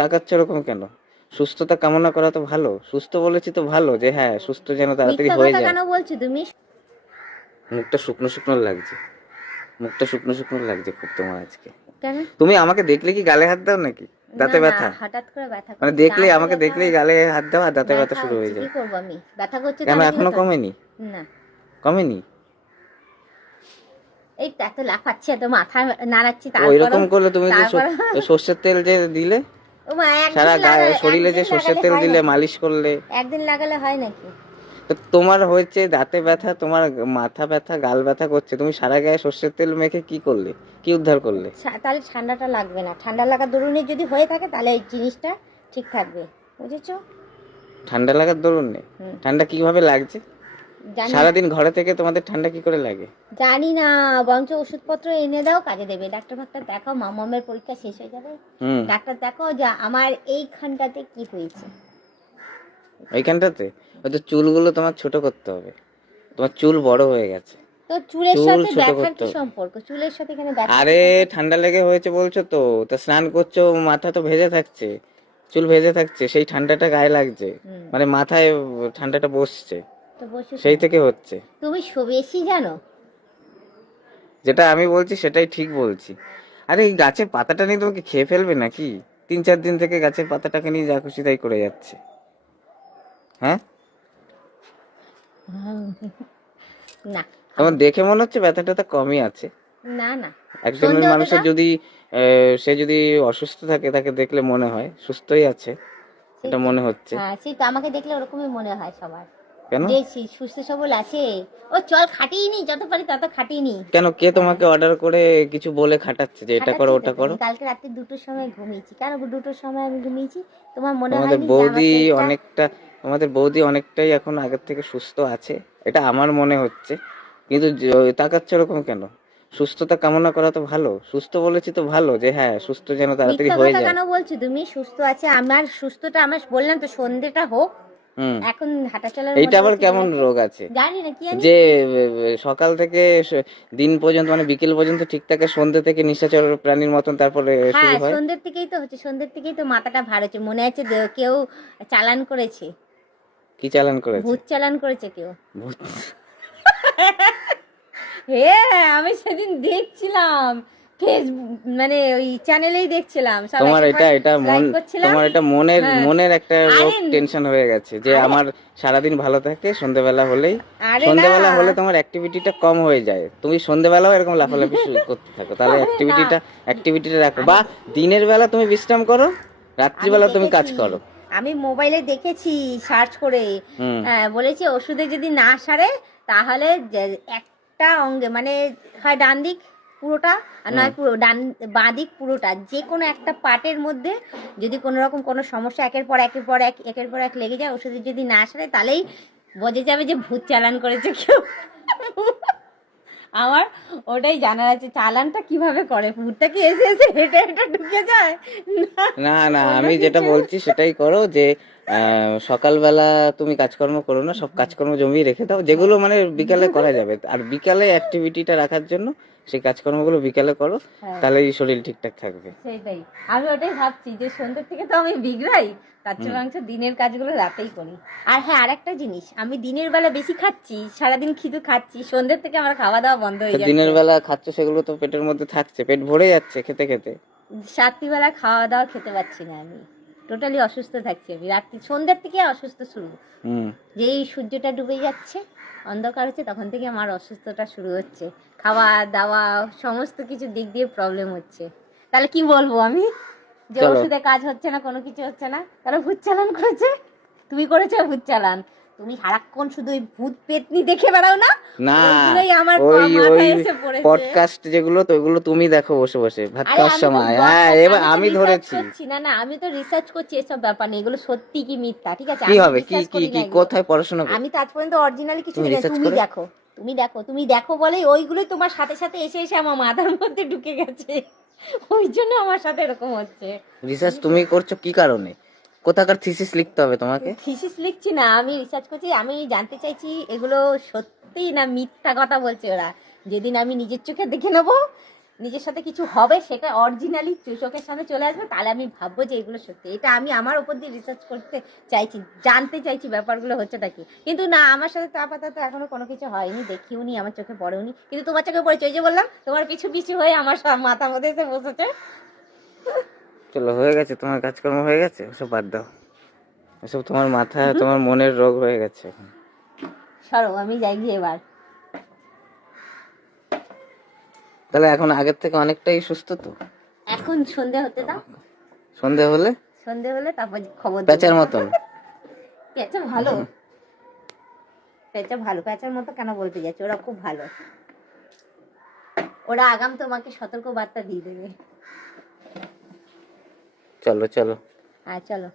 তাকাচ্ছ এরকম কেন? সুস্থতা কামনা করা তো ভালো। সুস্থ বলেছি তো ভালো, যে হ্যাঁ সুস্থ যেন তাড়াতাড়ি মিথ্যা হয়ে কথা যায়। কেন বলছো তুমি? মুখটা শুকনো শুকনো লাগছে, মুখটা শুকনো শুকনো লাগছে খুব তোমার আজকে। কেন? তুমি আমাকে দেখলে কি গালে হাত দাও নাকি? না দাঁতে না, ব্যথা? হঠাৎ করে ব্যথা মানে করছে, দেখলেই, দাঁতে আমাকে ব্যথা। দেখলেই গালে হাত দাও আর দাঁতে ব্যথা ব্যথা শুরু হচ্ছে, হয়ে কি যায়? করবো আমি? ব্যথা করছে কেন তাহলে কি এখনো হতো? কমেনি? না। কমেনি? এই তো এত লাফাচ্ছি, এত মাথা নাড়াচ্ছি, ও এরকম করলে তুমি যে তারপর সর্ষের তেল যে দিলে, ও মা, সারা একদিন গায়ে লাগালে, শরীরে যে একদিন সর্ষের লাগালে তেল হয় দিলে, নাকি? মালিশ করলে, একদিন লাগালে হয় নাকি? তো তোমার হয়েছে দাঁতে ব্যথা, তোমার মাথা ব্যথা, গাল ব্যথা করছে, তুমি সারা গায়ে সর্ষের তেল মেখে কি করলে, কি উদ্ধার করলে? তাহলে ঠান্ডাটা লাগবে না, ঠান্ডা লাগার দরুনে যদি হয়ে থাকে তাহলে এই জিনিসটা ঠিক থাকবে, বুঝেছো? ঠান্ডা লাগার দরুন নেই? হুম। ঠান্ডা কিভাবে লাগছে? জানি না, সারাদিন ঘরে থেকে তোমাদের ঠান্ডা কি করে লাগে? জানি না। বরঞ্চ ওষুধপত্র এনে দাও, কাজে দেবে। ডাক্তার ফাক্তার দেখাও, মামামের পরীক্ষা শেষ হয়ে যাবে। হুম। ডাক্তার দেখাও যে আমার এইখানটাতে কি হয়েছে। এইখানটাতে হয়তো চুলগুলো তোমার ছোট করতে হবে, তোমার চুল বড় হয়ে গেছে। তো চুলের চুল সাথে ছোট ব্যথার করতে কি হবে। সম্পর্ক? চুলের সাথে এখানে ব্যথার কি আরে সম্পর্ক? ঠান্ডা লেগে হয়েছে বলছো তো, তা স্নান করছো, মাথা তো ভেজে থাকছে, চুল ভেজে থাকছে, সেই ঠান্ডাটা গায়ে লাগছে, হুম। মানে মাথায় ঠান্ডাটা বসছে, তো বসে সেই থেকে হচ্ছে। তুমি বেশি জানো। যেটা আমি বলছি সেটাই ঠিক বলছি। আরে এই গাছের পাতাটা নিয়ে তোমাকে খেয়ে ফেলবে নাকি? 3-4 দিন থেকে গাছের পাতাটাকে নিয়ে যা খুশি তাই করে যাচ্ছে। হ্যাঁ, না, তোমার দেখে মনে হচ্ছে ব্যথাটা তো কমই আছে। না না, একজন সন্ধে হতে মানুষের দাও। যদি সে যদি অসুস্থ থাকে, তাকে দেখলে মনে হয় সুস্থই আছে, সেই এটা তো, মনে হচ্ছে। হ্যাঁ সেই তো, আমাকে দেখলে ওরকমই মনে হয় সবার, কেন? যে সুস্থ সবল আছে। ও চল খাটিয়ে নি, যত পারি তত খাটিয়ে নি। কেন, কে হ্যাঁ, তোমাকে অর্ডার করে কিছু বলে খাটাচ্ছে যে এটা করো খাটাচ্ছি তো। ওটা করো? আমি কালকে রাত্রে 2টোর সময় ঘুমিয়েছি। কেন 2টোর সময় আমি ঘুমিয়েছি? তোমার মনে তোমাদের হয়নি যে আমার বৌদি শরীরটা? অনেকটা, তোমাদের বৌদি অনেকটাই এখন আগের থেকে সুস্থ আছে, এটা আমার মনে হচ্ছে। কিন্তু তাকাচ্ছ এরকম কেন? সুস্থতা কামনা করা তো ভালো। সুস্থ বলেছি তো ভালো, যে হ্যাঁ সুস্থ যেন তাড়াতাড়ি মিথ্যা হয়ে কথা যায়। কেন বলছো তুমি? সুস্থ আছে আমার, সুস্থটা আমার, বললাম তো সন্ধ্যেটা হোক। হুম। এখন হাঁটা চলার এইটা মধ্যে আবার একটু কেমন বেড়াচ্ছে। রোগ আছে জানি না, কি জানি। যে সকাল থেকে দিন পর্যন্ত, মানে বিকেল পর্যন্ত ঠিক থাকে, সন্ধ্যে থেকে নিশাচর প্রাণীর মতন তারপরে হ্যাঁ, শুরু হয়? সন্ধ্যের থেকেই তো হচ্ছে, সন্ধ্যের থেকেই তো মাথাটা ভার হচ্ছে, মনে হচ্ছে কেউ চালান করেছে। কি চালান করেছে? ভূত চালান করেছে কেউ। ভূত? হ্যাঁ, আমি সেদিন দেখছিলাম ফেসবুক, মানে ওই চ্যানেলেই দেখছিলাম, সব তোমার একের পর এটা এটা মন, লাইক করছিলাম। তোমার এটা মনের হ্যাঁ। মনের একটা রোগ, আরে টেনশন হয়ে গেছে যে আরে আমার সারাদিন ভালো থাকে, সন্ধ্যেবেলা হলেই, আরে না, সন্ধ্যেবেলা হলে তোমার অ্যাক্টিভিটিটা কম হয়ে যায়, তুমি সন্ধ্যেবেলাও এরকম লাফালাফি করতে থাকো, তাহলে আরে না, অ্যাক্টিভিটিটা রাখো, আমি বা দিনের বেলা তুমি বিশ্রাম করো, আমি রাত্রিবেলা তুমি কাজ দেখেছি, করো। আমি মোবাইলে দেখেছি সার্চ করে। হুম। বলেছে ওষুধে যদি না সারে তাহলে একটা অঙ্গে, মানে হয় ডান দিক পুরোটা, আর হুম। নয় পুরো ডান, বাঁ দিক পুরোটা, যে কোনো একটা পার্টের মধ্যে যদি কোনো রকম কোনো সমস্যা একের পর এক লেগে যায়, ওষুধে যদি না সারে তাহলেই বোঝা যাবে যে ভূত চালান করেছে কেউ। আমার ওটাই জানার আছে, চালানটা কিভাবে করে? ভূতটা কি এসে এসে হেঁটে হেঁটে ঢুকে যায়? না, না না, অন্য আমি যেটা কিছু? বলছি সেটাই করো, যে সকালবেলা তুমি কাজকর্ম করো না, সব কাজকর্ম জমিয়ে রেখে দাও, যেগুলো মানে বিকালে করা যাবে, আর বিকালে অ্যাক্টিভিটিটা রাখার জন্য সেই কাজকর্মগুলো বিকালে করো, হ্যাঁ, তাহলেই শরীর ঠিকঠাক থাকবে। সেটাই। আমি ওটাই ভাবছি যে সন্ধ্যের থেকে তো আমি বিগড়াই, তার চেয়ে হুম। বরঞ্চ দিনের কাজগুলো রাতেই করি। আর হ্যাঁ, আরেকটা জিনিস, আমি দিনের বেলা বেশি খাচ্ছি, সারাদিন খিদে খাচ্ছি, সন্ধ্যের থেকে আমার খাওয়া দাওয়া বন্ধ তো হয়ে দিনের যাচ্ছে। বেলা খাচ্ছ সেগুলো তো পেটের মধ্যে থাকছে, পেট ভরে যাচ্ছে খেতে খেতে। রাত্রিবেলা খাওয়া দাওয়া খেতে পাচ্ছি না আমি, টোটালি অসুস্থ থাকছি আমি। রাত্রি সন্ধ্যার থেকে অসুস্থ শুরু, হুম। যেই সূর্যটা ডুবে যাচ্ছে, অন্ধকার হচ্ছে, তখন থেকে আমার অসুস্থতা শুরু হচ্ছে। খাওয়া দাওয়া সমস্ত কিছু দিক দিয়ে প্রবলেম হচ্ছে। তাহলে কি বলবো আমি, যে চলো। ওষুধে কাজ হচ্ছে না, কোনো কিছু হচ্ছে না? তাহলে ভূত চালান করেছে। তুমি করেছো ভূত চালান। তুমি সারাক্ষণ শুধু ওই ভূত পেতনি দেখে বেড়াও না, না, ওইগুলোই আমার ওই ওই মাথায় এসে পড়েছে। পডকাস্ট যেগুলো, তো ওগুলো তুমি দেখো বসে বসে ভাত আরে খাওয়ার আমি তো সময়। হ্যাঁ, ব্রডকাস্ট, এবার আমি তো আমি রিসার্চ ধরেছি। করছি। না না, আমি তো রিসার্চ করছি এসব ব্যাপার নিয়ে, এগুলো সত্যি কি মিথ্যা, ঠিক আছে? কি আমি হবে, কি বিশ্বাস কি করি কি না এগুলো। কোথায় পড়াশোনা আমি তো আজ পর্যন্ত অরিজিনালি কিছু তুমি দেখি না। রিসার্চ তুমি করে? দেখো, তুমি দেখো বলেই ওইগুলোই তোমার সাথে সাথে এসে এসে আমার মাথার মধ্যে ঢুকে গেছে, ওই জন্য আমার সাথে এরকম হচ্ছে। রিসার্চ তুমি করছো কি কারণে? কোথাকার থিসিস লিখতে হবে তোমাকে? থিসিস লিখছি না, আমি রিসার্চ করছি। আমি জানতে চাইছি এগুলো সত্যি না মিথ্যা কথা বলছে ওরা। যেদিন আমি নিজের চোখে দেখে নেবো, নিজের সাথে কিছু হবে সেটা অরিজিনালি চোখের সামনে চলে আসবে, তাহলে আমি ভাববো যে এগুলো সত্যি। এটা আমি আমার ওপর দিয়ে রিসার্চ করতে চাইছি, জানতে চাইছি ব্যাপারগুলো হচ্ছেটা কি। কিন্তু না, আমার সাথে তো আপাতত এখনো কোনো কিছু হয়নি, দেখিও নি, আমার চোখে পড়েওনি। কিন্তু তোমার চোখে পড়েছে, ওই যে বললাম তোমার পিছু পিছু হয়ে আমার সব মাথার মধ্যে এসে বসেছে। চলো, হয়ে গেছে, তোমার কাজকর্ম হয়ে গেছে, ওসব বাদ দাও। ওসব তোমার মাথা, তোমার মনের রোগ হয়ে গেছে এখন। সরো, আমি যাই গিয়ে এবার। তাহলে এখন আগের থেকে অনেকটাই সুস্থ তো? এখন সন্ধে হতে দাও, সন্ধে হলে সন্ধে হলে তারপর খবর দেবো। প্যাঁচার মতন? পেঁচা ভালো, পেঁচা ভালো, পেঁচার মতো কেন বলতে যাচ্ছি, ওরা খুব ভালো। ওরা আগাম তোমাকে সতর্ক বার্তা দিয়ে দেবে। চলো চলো। চলো।